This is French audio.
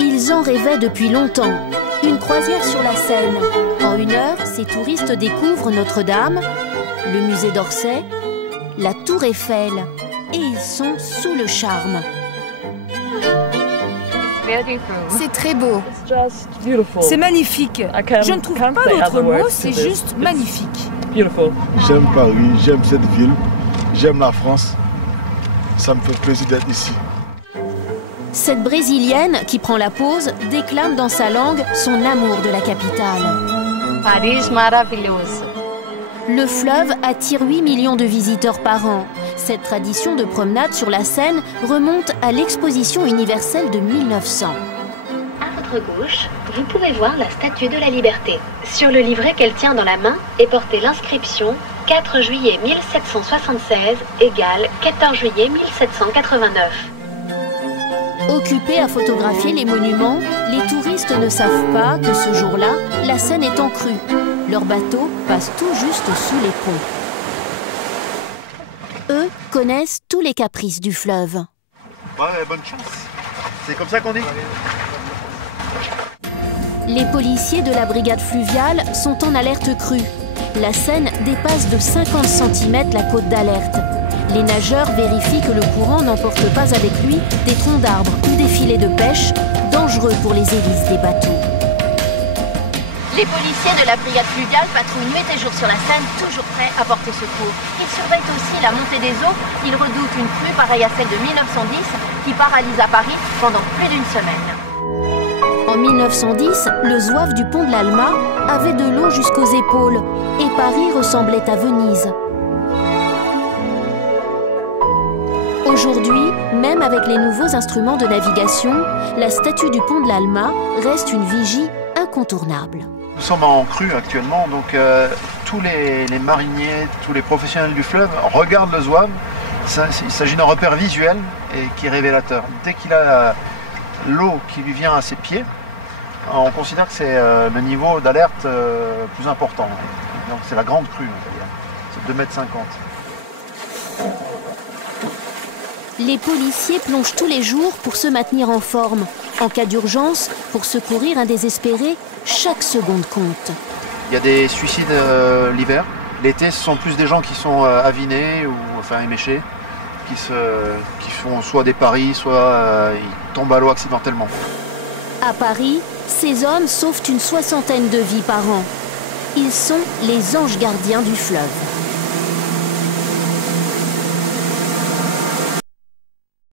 Ils en rêvaient depuis longtemps. Une croisière sur la Seine. En 1 heure, ces touristes découvrent Notre-Dame, le musée d'Orsay, la Tour Eiffel. Et ils sont sous le charme. C'est très beau. C'est magnifique. Je ne trouve pas d'autre mot, c'est juste magnifique. J'aime Paris, j'aime cette ville, j'aime la France. Ça me fait plaisir d'être ici. Cette Brésilienne qui prend la pause déclame dans sa langue son amour de la capitale. Paris maravilhoso. Le fleuve attire 8 millions de visiteurs par an. Cette tradition de promenade sur la Seine remonte à l'exposition universelle de 1900. À votre gauche, vous pouvez voir la Statue de la Liberté. Sur le livret qu'elle tient dans la main est portée l'inscription 4 juillet 1776 égale 14 juillet 1789. Occupés à photographier les monuments, les touristes ne savent pas que ce jour-là, la Seine est en crue. Leur bateau passe tout juste sous les ponts. Eux connaissent tous les caprices du fleuve. Ouais, bonne chance. C'est comme ça qu'on dit. Les policiers de la brigade fluviale sont en alerte crue. La Seine dépasse de 50 cm la côte d'alerte. Les nageurs vérifient que le courant n'emporte pas avec lui des troncs d'arbres ou des filets de pêche, dangereux pour les hélices des bateaux. Les policiers de la brigade fluviale patrouillent nuit et jour sur la Seine, toujours prêts à porter secours. Ils surveillent aussi la montée des eaux. Ils redoutent une crue pareille à celle de 1910 qui paralysa Paris pendant plus d'1 semaine. En 1910, le zouave du pont de l'Alma avait de l'eau jusqu'aux épaules et Paris ressemblait à Venise. Aujourd'hui, même avec les nouveaux instruments de navigation, la statue du pont de l'Alma reste une vigie incontournable. Nous sommes en crue actuellement, donc tous les mariniers, tous les professionnels du fleuve regardent le zouave. Il s'agit d'un repère visuel et qui est révélateur. Dès qu'il a l'eau qui lui vient à ses pieds, on considère que c'est le niveau d'alerte plus important. Donc c'est la grande crue, c'est 2,50 m. Les policiers plongent tous les jours pour se maintenir en forme. En cas d'urgence, pour secourir un désespéré, chaque seconde compte. Il y a des suicides l'hiver. L'été, ce sont plus des gens qui sont avinés ou enfin éméchés, qui font soit des paris, soit ils tombent à l'eau accidentellement. À Paris, ces hommes sauvent une 60aine de vies par an. Ils sont les anges gardiens du fleuve.